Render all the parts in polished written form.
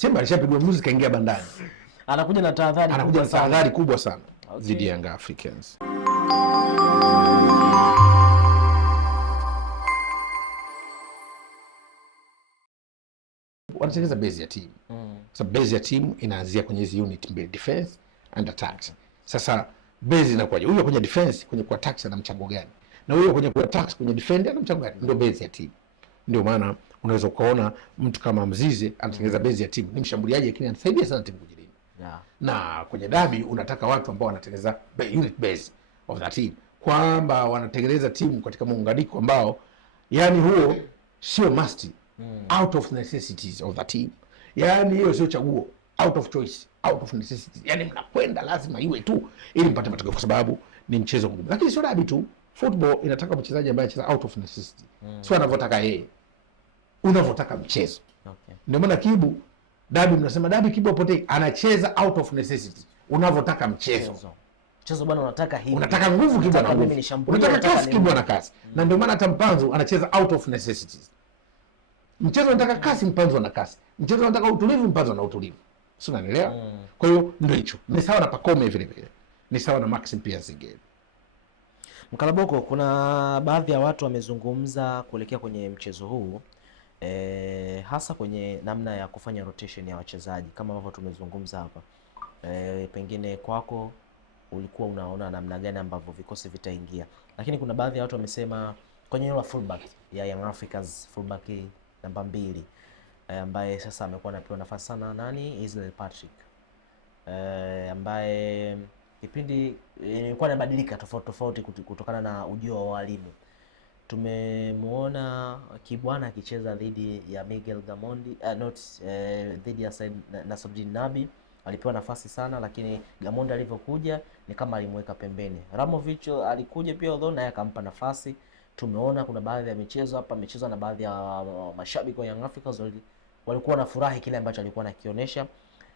Simba alishapigwa mbuzi kaingia bandani. Anakuja na tahadhari kubwa sana dhidi ya Young Africans. Wanatengeneza base ya timu. Sasa base ya timu inaanzia kwenye hizi unit mbili, defense and attack. Sasa base inakuwaje? Huyo kwenye defense, kwenye attack ana mchango gani? Na huyo kwenye attack, kwenye defend ana mchango gani? Ndio base ya timu. Ndio maana unaweza ukaona mtu kama Mzize anatengeneza base ya timu. Ni mshambuliaji lakini anasaidia sana timu kujilinda. Yeah. Na kwenye dabi unataka watu ambao wanatengeneza unit base of the team. Kwamba wanatengeneza timu katika muunganiko ambao yani huo sio must. Out of necessities of the team. Yani hiyo sio chaguo, out of choice, out of necessity. Yani mnakwenda lazima iwe tu ili mpate matokeo kwa sababu ni mchezo mgumu. Lakini sio dabi tu. Football inataka mchezaji ambaye anacheza out of necessity. Sio anavyotaka yeye. Unavyotaka mchezo. Okay. Ndio maana Kibu dabi mnasema dabi Kibu apotei, anacheza out of necessity. Unavyotaka mchezo. Mchezo bwana unataka hivi. Unataka nguvu Kibu na nguvu. Unataka kasi Kibu na kasi. Na ndio maana hata Mpanzu anacheza out of necessities. Mchezo unataka kasi, Mpanzu ana kasi. Mchezo unataka utulivu, Mpanzu ana utulivu. Sio, unanielewa? Kwa hiyo ndio hicho. Ni sawa na Pacome vile vile. Ni sawa na Maxim pia Zingeli. Mkalaboko, kuna baadhi ya watu wamezungumza kuelekea kwenye mchezo huu hasa kwenye namna ya kufanya rotation ya wachezaji kama ambavyo tumezungumza hapa. Pengine kwako ulikuwa unaona namna gani ambavyo vikosi vitaingia, lakini kuna baadhi ya watu wamesema kwenye yule fullback ya Young Africans, fullback namba 2 ambaye sasa amekuwa anapewa nafasi sana nani, Israel Patrick, ambaye kipindi ilikuwa inabadilika tofauti kutokana na ujio wa walimu. Tumemuona Kibwana akicheza dhidi ya Miguel Gamondi, dhidi ya Nasruddin Nabi, alipewa nafasi sana, lakini Gamondi alivyokuja ni kama alimweka pembeni. Ramovich alikuja pia although naye akampa nafasi. Tumeona kuna baadhi ya michezo hapa amecheza na baadhi ya mashabiki wa Young Africans walikuwa na furahi kile ambacho alikuwa anakionyesha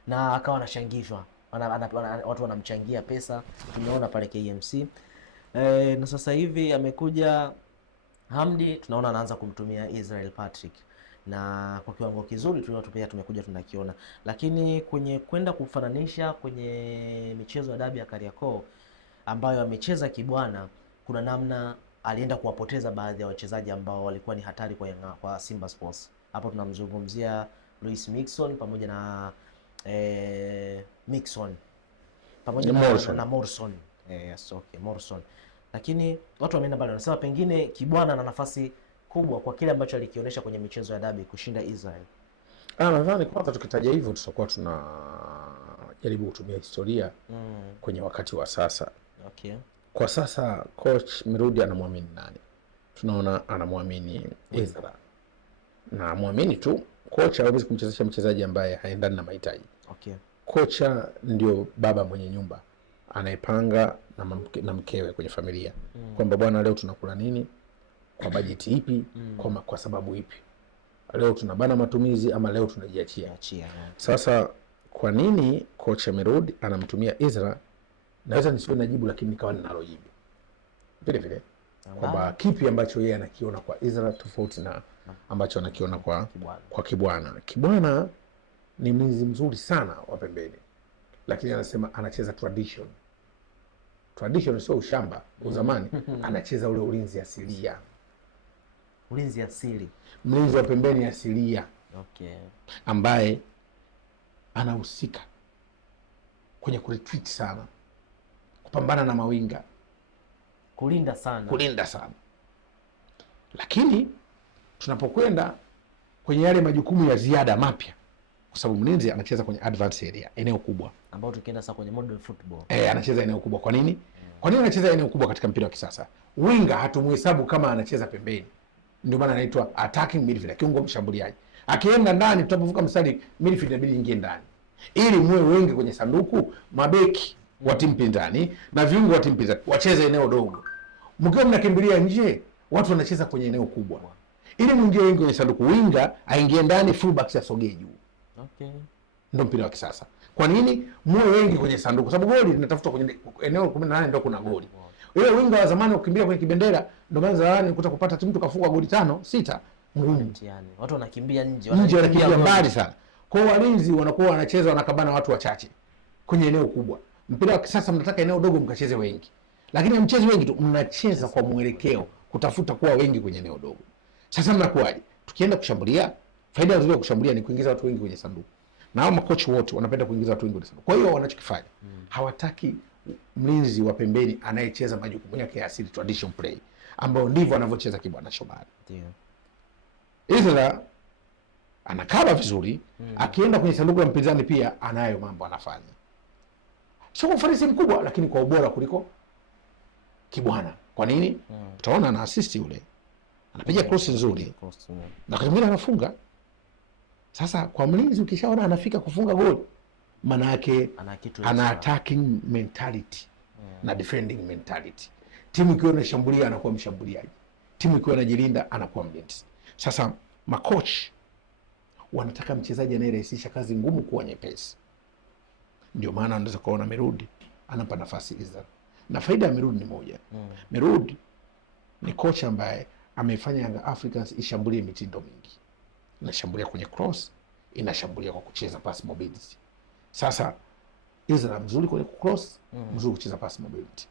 na akawa anashangishwa. Watu wanamchangia pesa, tumeona pale KMC. Na sasa hivi amekuja Hamdi, tunaona anaanza kumtumia Israel Patrick na kwa kiwango kizuri tumekuja tunakiona, lakini kwenye kwenda kufananisha kwenye michezo ya dabi ya Kariakoo ambayo amecheza Kibwana, kuna namna alienda kuwapoteza baadhi ya wachezaji ambao walikuwa ni hatari kwa Simba Sports. Hapo tunamzungumzia Luis Mixon pamoja na Mixon pamoja na Morrison. Yes, okay, Morrison. Lakini watu wameenda mbali, wanasema pengine Kibwana ana nafasi kubwa kwa kile ambacho alikionyesha kwenye michezo ya dabi kushinda Israel. Nadhani kwanza tukitaja hivyo tutakuwa tunajaribu kutumia historia kwenye wakati wa sasa. Okay. Kwa sasa coach Mirudi anamwamini nani? Tunaona anamwamini Ezra. Na muamini tu, kocha hawezi kumchezesha mchezaji ambaye haendani na mahitaji. Okay. Kocha ndio baba mwenye nyumba, anayepanga na mkewe kwenye familia. Kwamba bwana, leo tunakula nini? Kwa bajeti ipi? Kwa sababu ipi? Leo tunabana matumizi ama leo tunajiachia? Sasa kwa nini kocha Mirudi anamtumia Ezra? Naweza nisiwe na jibu, lakini nikawa ninalo jibu. Vile vile kwamba kipi ambacho yeye anakiona kwa Ezra tofauti na ambacho anakiona kwa Kibwana. Kibwana ni mlinzi mzuri sana wa pembeni, lakini anasema anacheza tradition. Tradition sio ushamba uzamani. Anacheza ule ulinzi asilia. Ulinzi asili. Mlinzi wa pembeni asilia. Okay. Ambaye anahusika kwenye kuretreat sana, kupambana na mawinga, kulinda sana. Lakini tunapokwenda kwenye yale majukumu ya ziada mapya, kwa sababu mlinzi anacheza kwenye advanced area, eneo kubwa, ambao tukienda sasa kwenye modern football anacheza eneo kubwa. Kwa nini? Kwa nini anacheza eneo kubwa katika mpira wa kisasa? Winga hatumhesabu kama anacheza pembeni. Ndio maana anaitwa attacking midfielder, kiungo mshambuliaji. Akienda ndani, tutapovuka mstari, midfield inabidi ingie ndani, ili muwe wengi kwenye sanduku, mabeki wa timu pinzani na viungo wa timu pinzani wacheze eneo dogo. Mkiwa mnakimbilia nje, watu wanacheza kwenye eneo kubwa, ili mwingie wengi kwenye sanduku. Winga aingie ndani, fullback asogee juu. Okay. Ndio mpira wa kisasa. Kwa nini? Muwe wengi kwenye sanduku, sababu goli linatafutwa kwenye eneo 18 ndio kuna goli. Ile winga wa zamani ukimbia kwenye kibendera, ndio maana zamani ukuta kupata mtu kafunga goli 5 6 ngumu. Watu wanakimbia nje, wanakimbia mbali sana. Kwa hiyo walinzi wanakuwa wanacheza wanakabana watu wachache kwenye eneo kubwa. Mpira wa kisasa mnataka eneo dogo mkacheze wengi, lakini mchezi wengi tu, mnacheza kwa mwelekeo kutafuta kuwa wengi kwenye eneo dogo. Sasa mnakuwaje? Tukienda kushambulia, faida nzuri ya kushambulia ni kuingiza watu wengi kwenye sanduku, na hao makochi wote wanapenda kuingiza watu wengi kwenye sanduku. Kwa hiyo wanachokifanya, hawataki mlinzi wa pembeni anayecheza majukumu yake ya asili, traditional play, ambao ndivyo anavyocheza Kibwana Shomari. Ndio Izra anakaba vizuri, akienda kwenye sanduku la mpinzani pia anayo mambo anafanya, sio kwa ufanisi mkubwa, lakini kwa ubora kuliko Kibwana. Kwa nini? Utaona ana assist yule, anapiga cross nzuri, na wakati mwingine anafunga. Sasa kwa mlinzi ukishaona anafika kufunga goli, maana yake ana attacking mentality na defending mentality. Timu ikiwa inashambulia anakuwa mshambuliaji, timu ikiwa inajilinda anakuwa mlinzi. Sasa makochi wanataka mchezaji anayerahisisha kazi ngumu kuwa nyepesi. Ndio maana unaweza kuona Merudi anampa nafasi Izra, na faida ya Merudi ni moja. Merudi ni kocha ambaye amefanya Young Africans ishambulie mitindo mingi. Inashambulia kwenye cross, inashambulia kwa kucheza pass mobility. Sasa Izra mzuri kwenye cross, mzuri kucheza pass mobility.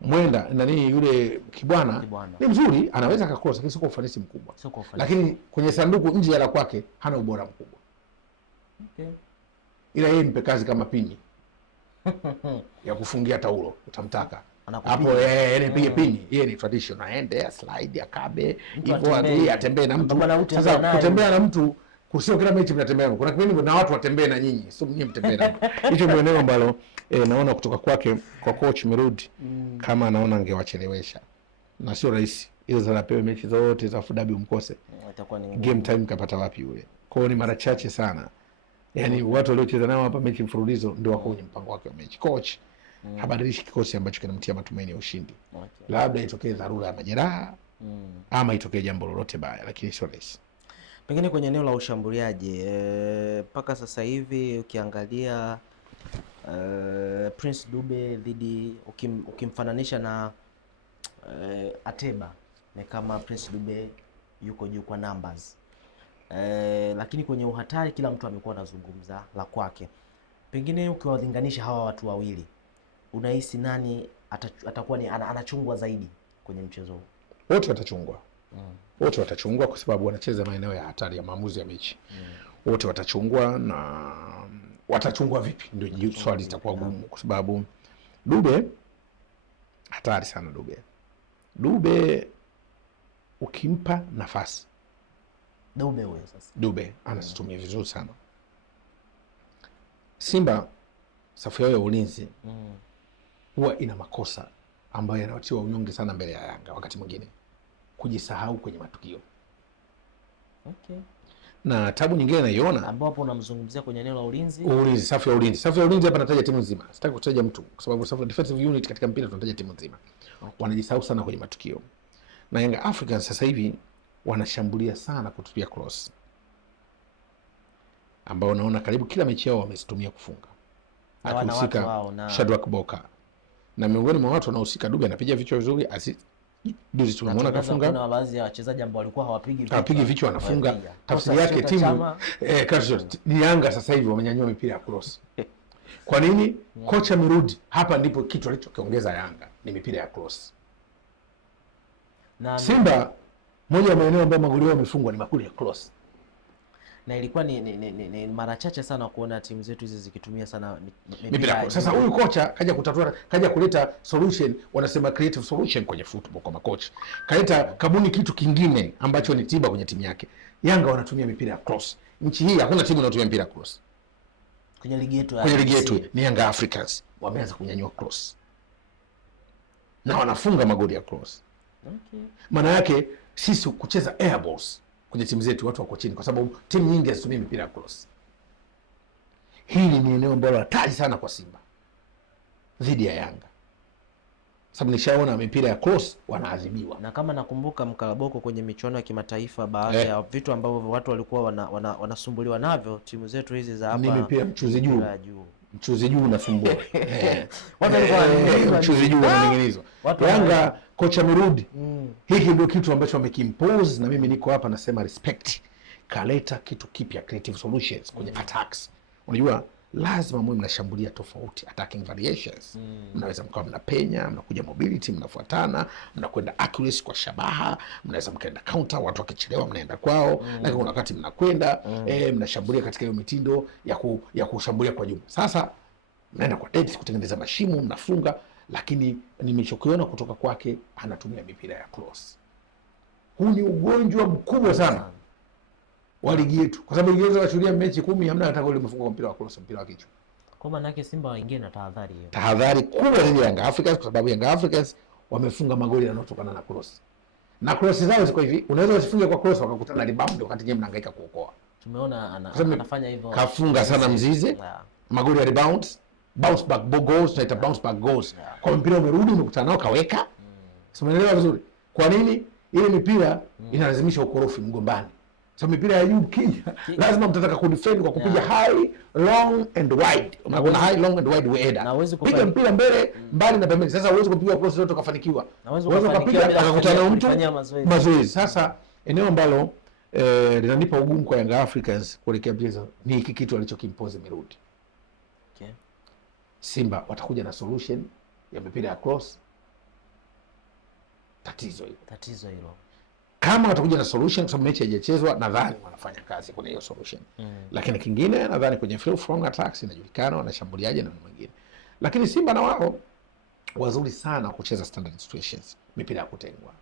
Mwenda nani yule Kibwana ni mzuri, anaweza akacross lakini sio kwa ufanisi mkubwa. Lakini kwenye sanduku nje ya la kwake hana ubora mkubwa. Ila yeye mpe kazi kama Pini ya kufungia taulo utamtaka hapo, nipige Pini. Yeye ni traditional, aende slide akabe hivyo, atembee na mtu. Sasa kutembea na mtu kusio kila mechi mnatembea, kuna kipindi na watu watembee na nyinyi, sio nyinyi mtembee na. Hicho ndio eneo ambalo naona kutoka kwake kwa coach Merudi, kama anaona angewachelewesha, na sio rahisi hizo zinapewa mechi zote za Dabi umkose, itakuwa ni game time kapata wapi yule. Kwa hiyo ni mara chache sana, yani watu waliocheza nao hapa mechi mfululizo ndio wako kwenye mpango wake wa mechi. Coach habadilishi kikosi ambacho kinamtia matumaini ya ushindi. Labda itokee dharura ya majeraha ama itokee jambo lolote baya, lakini sio rahisi. Pengine kwenye eneo la ushambuliaji mpaka sasa hivi ukiangalia Prince Dube dhidi ukimfananisha na Ateba, ni kama Prince Dube yuko juu kwa numbers, lakini kwenye uhatari kila mtu amekuwa anazungumza la kwake. Pengine ukiwalinganisha hawa watu wawili, unahisi nani atakuwa ni anachungwa zaidi kwenye mchezo huu? Wote watachungwa. Wote watachungwa kwa sababu wanacheza maeneo ya hatari ya maamuzi ya mechi. Wote watachungwa, na watachungwa vipi ndio swali litakuwa gumu, kwa sababu Dube hatari sana. Dube ukimpa nafasi, Dube anazitumia vizuri sana. Simba safu yao ya ulinzi huwa ina makosa ambayo yanawatiwa unyonge sana mbele ya Yanga, wakati mwingine kujisahau kwenye matukio. Na tabu nyingine naiona ambapo unamzungumzia kwenye eneo la ulinzi. Safu ya ulinzi hapa nataja timu nzima. Sitaki kutaja mtu kwa sababu safu defensive unit katika mpira tunataja timu nzima. Wanajisahau sana kwenye matukio. Na Young Africans sasa hivi wanashambulia sana kutupia cross, ambao naona karibu kila mechi yao wamezitumia kufunga. Akihusika Shadrack Boka, na miongoni mwa watu wanaohusika Dube anapiga vichwa vizuri. Juzi tunamwona kafunga. Kuna baadhi ya wachezaji ambao walikuwa hawapigi vichwa anafunga. Tafsiri yake timu ni Yanga sasa hivi wamenyanyua mipira ya cross. Kwa nini? Kocha Merudi, hapa ndipo kitu alichokiongeza Yanga ni mipira ya cross. Simba moja ya maeneo ambayo magoli yao yamefungwa ni magoli ya cross. Na ilikuwa ni mara chache sana kuona timu zetu hizi zikitumia sana mipira. Sasa huyu kocha kaja kuleta solution, wanasema creative solution kwenye football kwa makocha. Kaleta kabuni kitu kingine ambacho ni tiba kwenye timu yake. Yanga wanatumia mipira ya cross. Nchi hii hakuna timu inayotumia mipira ya cross. Kwenye ligi yetu ni Young Africans wameanza kunyanyua cross. Na wanafunga magoli ya cross. Maana yake sisi kucheza air balls kwenye timu zetu watu wako chini, kwa sababu timu nyingi hazitumii mipira ya cross. Hili ni eneo ambalo hatari sana kwa Simba dhidi ya Yanga, sababu nishaona mipira ya cross wanaadhibiwa. Na kama nakumbuka Mkalaboko kwenye michuano ya kimataifa, baadhi ya vitu ambavyo watu walikuwa wanasumbuliwa navyo timu zetu hizi za hapa ni mipira mchuzi juu unasumbua. Watu walikuwa mchuzi juu wananing'inizwa. Yanga kocha Merudi, hiki ndio kitu ambacho wamekimpose, na mimi niko hapa nasema respect. kaleta kitu kipya, creative solutions kwenye attacks. Unajua lazima mwe mnashambulia tofauti, attacking variations. Mnaweza mkawa mnapenya, mnakuja mobility, mnafuatana, mnakwenda accuracy kwa shabaha, mnaweza mkaenda counter, watu wakichelewa mnaenda kwao, lakini kuna wakati mnakwenda mnashambulia katika hiyo mitindo ya kushambulia kwa jumla. Sasa mnaenda kwa depth kutengeneza mashimo, mnafunga, lakini nimechokiona kutoka kwake anatumia mipira ya cross. Huu ni ugonjwa mkubwa sana wa ligi yetu, kwa sababu ligi yetu washuhudia mechi 10 hamna hata goli limefunga kwa mpira wa cross, mpira wa kichwa. Kwa maana yake Simba waingie na tahadhari hiyo. Tahadhari kubwa dhidi ya Young Africans, kwa sababu Young Africans wamefunga magoli yanayotokana na cross. Na cross zao ziko hivi, unaweza usifunge kwa cross wakakutana na rebound wakati nyinyi mnahangaika kuokoa. Tumeona anafanya hivyo. Kafunga sana Mzize. Magoli ya rebound, bounce back goals, tunaita bounce back goals. Kwa mpira umerudi umekutana nao kaweka. Umeelewa vizuri? Kwa nini? Ile mipira inalazimisha ukorofi mgombani. So mipira ya juu kija lazima mtataka kudefend kwa kupiga high, long and wide. Unaona high, long and wide header. Piga mpira mbele, mbali na pembeni. Sasa uwezo kupiga cross zote ukafanikiwa. Uwezo kupiga akakutana na mtu mazoezi. Sasa eneo ambalo linanipa ugumu kwa Young Africans kuelekea mchezo ni hiki kitu alichokimpose Mirudi. Okay. Simba watakuja na solution ya mipira ya cross. Tatizo hilo. Kama watakuja na solution, kwa sababu mechi haijachezwa, nadhani wanafanya kazi kwenye hiyo solution. Lakini kingine nadhani kwenye field from attacks inajulikana wanashambuliaje na mwingine. Lakini Simba na wao wazuri sana kucheza standard situations, mipira ya kutengwa.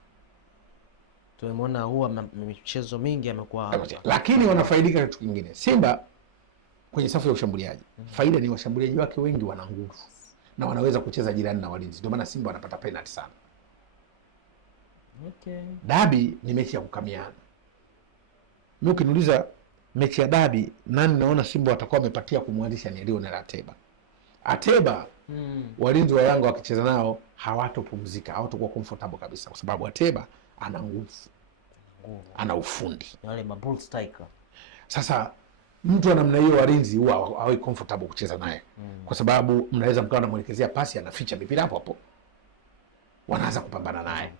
Tumeona huwa michezo mingi amekuwa, lakini wanafaidika kitu kingine. Simba kwenye safu ya ushambuliaji, faida ni washambuliaji wake wengi wana nguvu na wanaweza kucheza jirani na walinzi. Ndio maana Simba wanapata penalty sana. Okay. Dabi ni mechi ya kukamiana. Mimi ukiniuliza mechi ya dabi nani naona Simba watakuwa wamepatia kumwandisha ni Lionel Ateba. Ateba walinzi wa Yanga wakicheza nao hawatopumzika, hawatakuwa comfortable kabisa, kwa sababu Ateba ana nguvu. Ana ufundi. Wale mabull striker. Sasa mtu ana namna hiyo walinzi huwa hawi comfortable kucheza naye. Kwa sababu mnaweza mkawa mnamuelekezea pasi anaficha mipira hapo hapo. Wanaanza kupambana naye.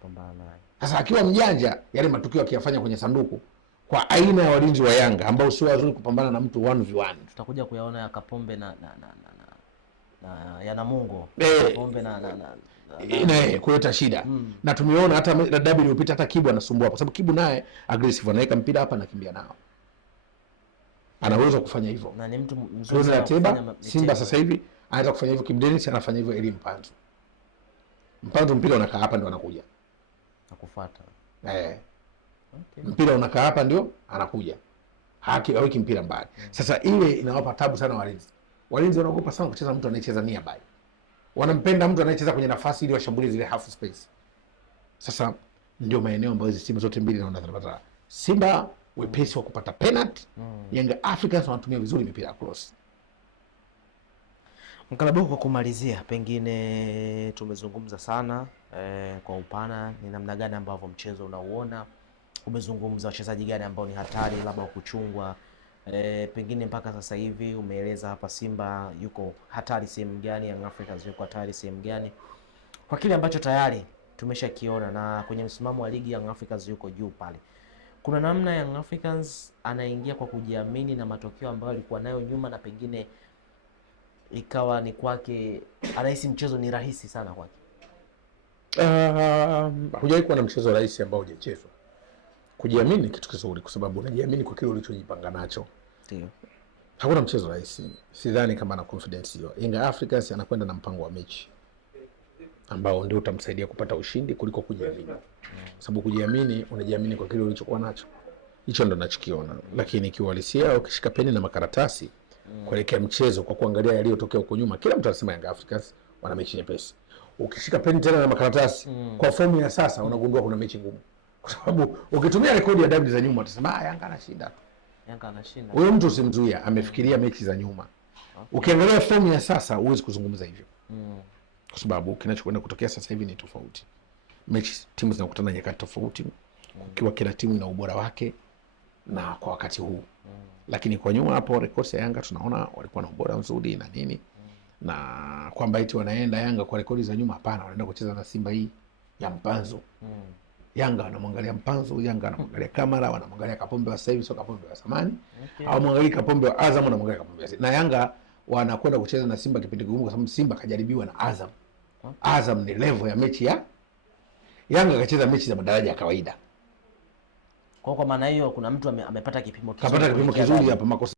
Sasa akiwa mjanja, yale matukio akiyafanya kwenye sanduku kwa aina ya walinzi wa Yanga ambao sio wazuri kupambana na mtu 1v1. Tutakuja kuyaona ya Kapombe na ya Namungo. Kapombe na kuleta shida. Na tumeona hata dabi iliyopita hata Kibu anasumbua, kwa sababu Kibu naye aggressive, anaweka mpira hapa na kimbia nao. Anaweza kufanya hivyo. Na ni mtu mzuri sana kufanya. Simba sasa hivi anaweza kufanya hivyo, Kim Dennis anafanya hivyo, Elie Mpanzu mpira unakaa hapa ndio anakuja. Nakufuata. Okay. Mpira unakaa hapa ndio anakuja. Haweki mpira mbali. Sasa ile inawapa tabu sana walinzi. Walinzi wanaogopa sana kucheza mtu anayecheza nearby. Wanampenda mtu anayecheza kwenye nafasi ili washambulie zile half space. Sasa ndio maeneo ambayo hizo timu zote mbili naona zinapata. Simba wepesi wa kupata penalty. Young Africans wanatumia vizuri mipira ya cross. Mkalabu, kwa kumalizia, pengine tumezungumza sana kwa upana ni namna gani ambavyo mchezo unauona. Umezungumza wachezaji gani ambao ni hatari labda kuchungwa. Pengine mpaka sasa hivi umeeleza hapa Simba yuko hatari sehemu gani, Young Africans yuko hatari sehemu gani. Kwa kile ambacho tayari tumeshakiona na kwenye msimamo wa ligi Young Africans yuko juu pale. Kuna namna Young Africans anaingia kwa kujiamini na matokeo ambayo alikuwa nayo nyuma, na pengine ikawa ni kwake anahisi mchezo ni rahisi sana kwake. Hujawahi kuwa na mchezo rahisi ambao hujachezwa. Kujiamini kitu kizuri, kwa sababu unajiamini kwa kile ulichojipanga nacho. Ndio. Hakuna mchezo rahisi. Sidhani kama ana confidence hiyo. Young Africans anakwenda na mpango wa mechi ambao ndio utamsaidia kupata ushindi kuliko kujiamini. Kwa sababu kujiamini, unajiamini kwa kile ulichokuwa nacho. Hicho ndo ninachokiona. Lakini kiuhalisia ukishika peni na makaratasi kuelekea mchezo kwa kuangalia yaliyotokea huko nyuma, kila mtu anasema Young Africans wana mechi nyepesi. Ukishika peni tena na makaratasi kwa fomu ya sasa unagundua kuna mechi ngumu. Kwa sababu ukitumia rekodi ya dabi za nyuma utasema Yanga anashinda tu. Yanga anashinda. Huyo mtu usimzuia, amefikiria mechi za nyuma. Okay. Ukiangalia fomu ya sasa huwezi kuzungumza hivyo. Kwa sababu kinachokwenda kutokea sasa hivi ni tofauti. Mechi timu zinakutana nyakati tofauti. Kiwa kila timu ina ubora wake na kwa wakati huu. Lakini kwa nyuma hapo rekodi ya Yanga tunaona walikuwa na ubora mzuri na nini. Na kwamba eti wanaenda Yanga kwa rekodi za nyuma, hapana, wanaenda kucheza na Simba hii ya Mpanzu. Yanga wanamwangalia Mpanzu, Yanga wanamwangalia Kamara, wanamwangalia Kapombe wa sasa hivi, sio Kapombe wa zamani. Okay. Au mwangalia Kapombe wa Azam, wanamwangalia Kapombe. Na Yanga wanakwenda kucheza na Simba kipindi kigumu kwa sababu Simba kajaribiwa na Azam. Okay. Azam ni level ya mechi ya Yanga, kacheza mechi za madaraja ya kawaida. Kwa maana hiyo kuna mtu amepata kipimo kizuri hapa makosa